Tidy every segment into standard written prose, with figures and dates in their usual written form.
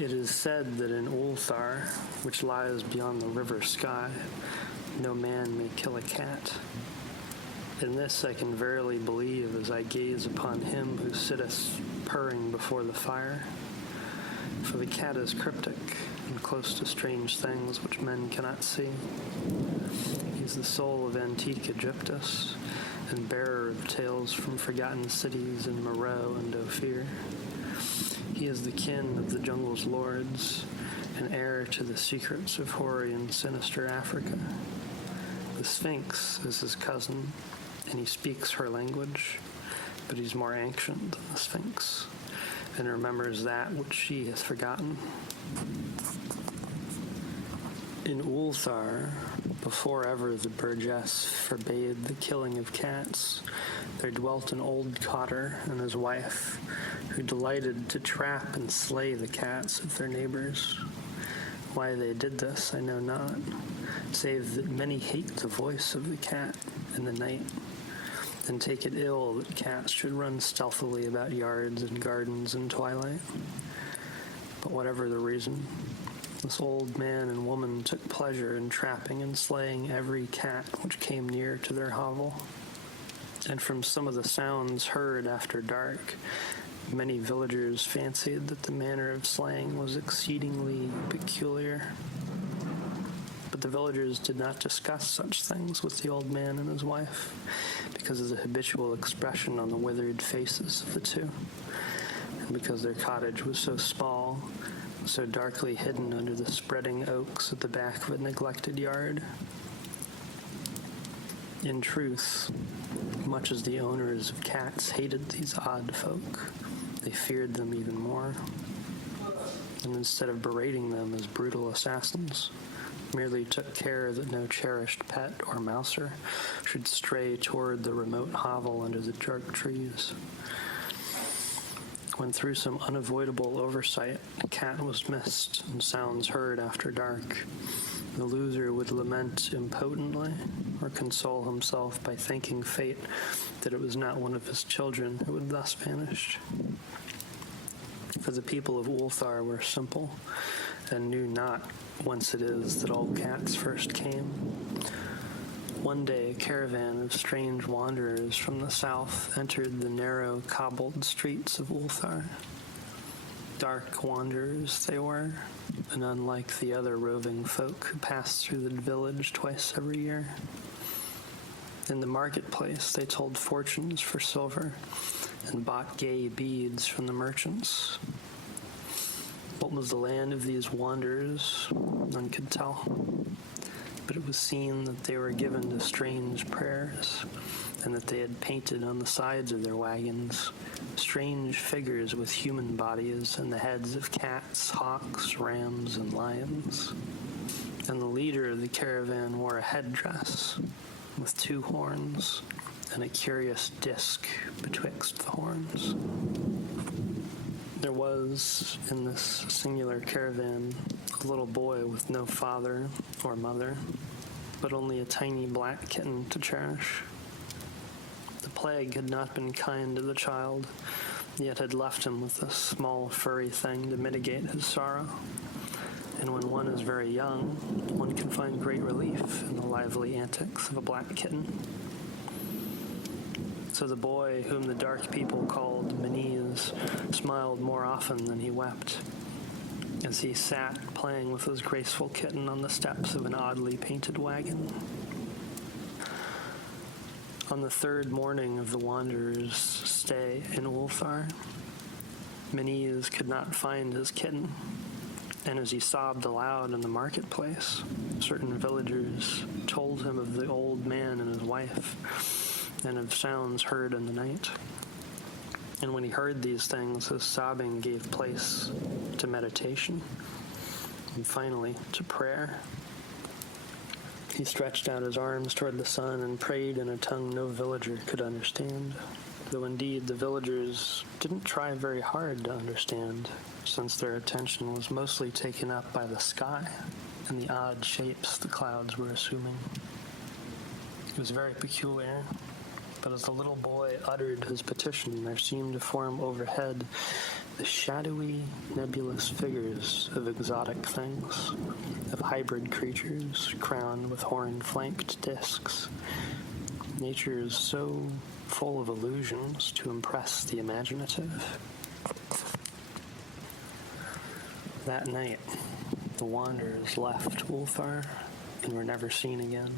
It is said that in Ulthar, which lies beyond the river sky, no man may kill a cat. In this I can verily believe as I gaze upon him who sitteth purring before the fire. For the cat is cryptic and close to strange things which men cannot see. He is the soul of antique Egyptus and bearer of tales from forgotten cities in Meroe and Ophir. He is the kin of the jungle's lords and heir to the secrets of hoary and sinister Africa. The Sphinx is his cousin, and he speaks her language, but he's more ancient than the Sphinx, and remembers that which she has forgotten. In Ulthar, before ever the burgess forbade the killing of cats, there dwelt an old cotter and his wife, who delighted to trap and slay the cats of their neighbors. Why they did this I know not, save that many hate the voice of the cat in the night, and take it ill that cats should run stealthily about yards and gardens in twilight. But whatever the reason, this old man and woman took pleasure in trapping and slaying every cat which came near to their hovel. And from some of the sounds heard after dark, many villagers fancied that the manner of slaying was exceedingly peculiar. But the villagers did not discuss such things with the old man and his wife, because of the habitual expression on the withered faces of the two, and because their cottage was so small, so darkly hidden under the spreading oaks at the back of a neglected yard. In truth, much as the owners of cats hated these odd folk, they feared them even more, and instead of berating them as brutal assassins, merely took care that no cherished pet or mouser should stray toward the remote hovel under the dark trees. When through some unavoidable oversight a cat was missed and sounds heard after dark, the loser would lament impotently or console himself by thanking fate that it was not one of his children who had thus vanished. For the people of Ulthar were simple and knew not whence it is that all cats first came. One day a caravan of strange wanderers from the south entered the narrow cobbled streets of Ulthar. Dark wanderers they were, and unlike the other roving folk who passed through the village twice every year. In the marketplace they told fortunes for silver and bought gay beads from the merchants. What was the land of these wanderers, none could tell. But it was seen that they were given to strange prayers, and that they had painted on the sides of their wagons strange figures with human bodies and the heads of cats, hawks, rams, and lions. And the leader of the caravan wore a headdress with 2 horns and a curious disc betwixt the horns. There was, in this singular caravan, a little boy with no father or mother, but only a tiny black kitten to cherish. The plague had not been kind to the child, yet had left him with a small furry thing to mitigate his sorrow. And when one is very young, one can find great relief in the lively antics of a black kitten. So the boy, whom the dark people called Manise, smiled more often than he wept, as he sat playing with his graceful kitten on the steps of an oddly painted wagon. On the 3rd morning of the wanderers' stay in Ulthar, Manise could not find his kitten, and as he sobbed aloud in the marketplace, certain villagers told him of the old man and his wife, and of sounds heard in the night. And when he heard these things, his sobbing gave place to meditation, and finally to prayer. He stretched out his arms toward the sun and prayed in a tongue no villager could understand, though indeed the villagers didn't try very hard to understand, since their attention was mostly taken up by the sky and the odd shapes the clouds were assuming. It was very peculiar, But as the little boy uttered his petition, there seemed to form overhead the shadowy, nebulous figures of exotic things, of hybrid creatures crowned with horn-flanked discs. Nature is so full of illusions to impress the imaginative. That night, the wanderers left Ulthar and were never seen again.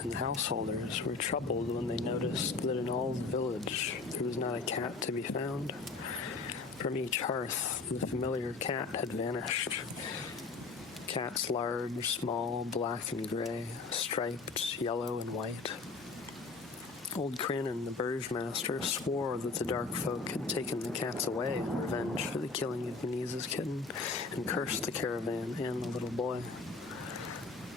And the householders were troubled when they noticed that in all the village there was not a cat to be found. From each hearth, the familiar cat had vanished. Cats large, small, black and gray, striped, yellow and white. Old Crannon, the Burgemaster, swore that the dark folk had taken the cats away in revenge for the killing of Beniz's kitten, and cursed the caravan and the little boy.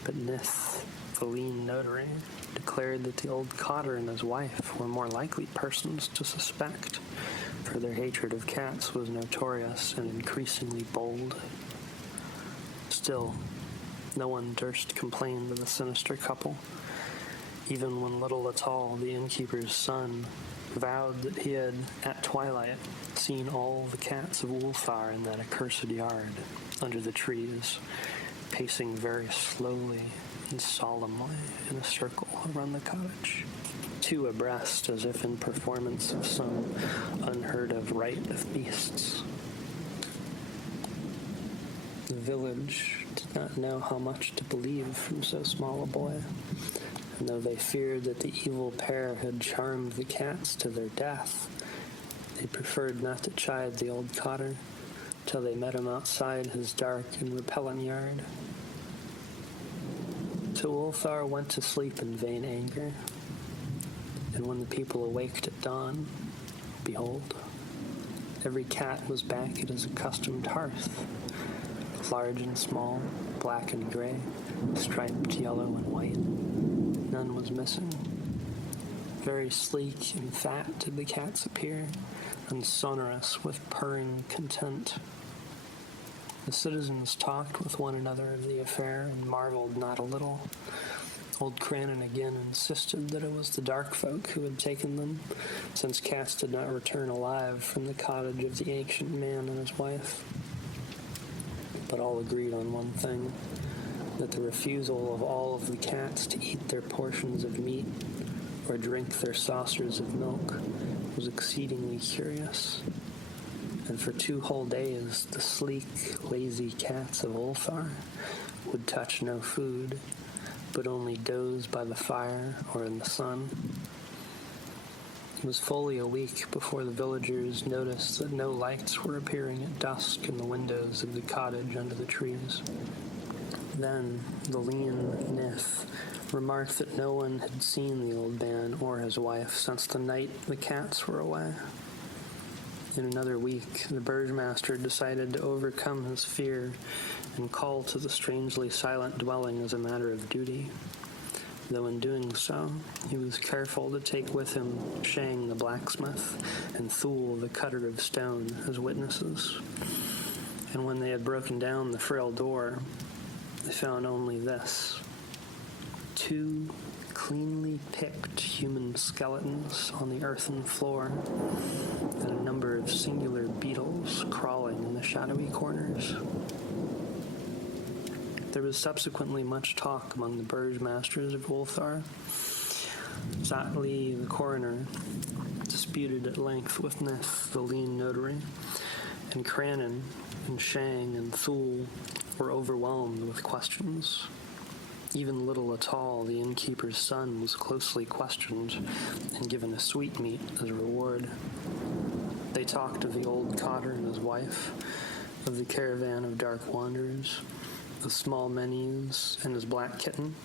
But Nith, the lean notary, declared that the old cotter and his wife were more likely persons to suspect, for their hatred of cats was notorious and increasingly bold. Still, no one durst complain to the sinister couple, even when little Atal, the innkeeper's son, vowed that he had, at twilight, seen all the cats of Ulthar in that accursed yard, under the trees, pacing very slowly and solemnly in a circle around the cottage, two abreast as if in performance of some unheard-of rite of beasts. The village did not know how much to believe from so small a boy, and though they feared that the evil pair had charmed the cats to their death, they preferred not to chide the old cotter till they met him outside his dark and repellent yard. So Ulthar went to sleep in vain anger, and when the people awaked at dawn, behold, every cat was back at his accustomed hearth, large and small, black and gray, striped yellow and white. None was missing. Very sleek and fat did the cats appear, and sonorous with purring content. The citizens talked with one another of the affair and marveled not a little. Old Crannon again insisted that it was the dark folk who had taken them, since cats did not return alive from the cottage of the ancient man and his wife. But all agreed on one thing, that the refusal of all of the cats to eat their portions of meat or drink their saucers of milk was exceedingly curious. And for 2 whole days, the sleek, lazy cats of Ulthar would touch no food, but only doze by the fire or in the sun. It was fully a week before the villagers noticed that no lights were appearing at dusk in the windows of the cottage under the trees. Then the lean Nith remarked that no one had seen the old man or his wife since the night the cats were away. In another week, the Burgemaster decided to overcome his fear and call to the strangely silent dwelling as a matter of duty. Though in doing so, he was careful to take with him Shang the blacksmith and Thule the cutter of stone as witnesses. And when they had broken down the frail door, they found only this: 2 cleanly picked human skeletons on the earthen floor, and a number of singular beetles crawling in the shadowy corners. There was subsequently much talk among the Burgmasters of Ulthar. Zatli, the coroner, disputed at length with Nith, the lean notary, and Crannon and Shang and Thule were overwhelmed with questions. Even little Atal, the innkeeper's son, was closely questioned and given a sweetmeat as a reward. They talked of the old cotter and his wife, of the caravan of dark wanderers, of small Meniz and his black kitten,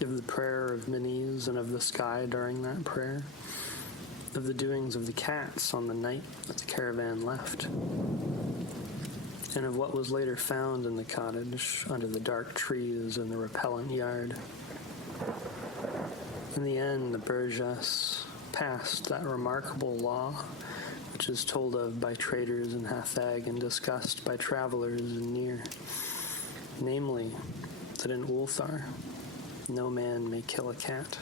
of the prayer of Meniz and of the sky during that prayer, of the doings of the cats on the night that the caravan left, and of what was later found in the cottage under the dark trees in the repellent yard. In the end, the Burgess passed that remarkable law, which is told of by traders in Hathag and discussed by travelers in Near, namely, that in Ulthar, no man may kill a cat.